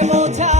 Camel Time.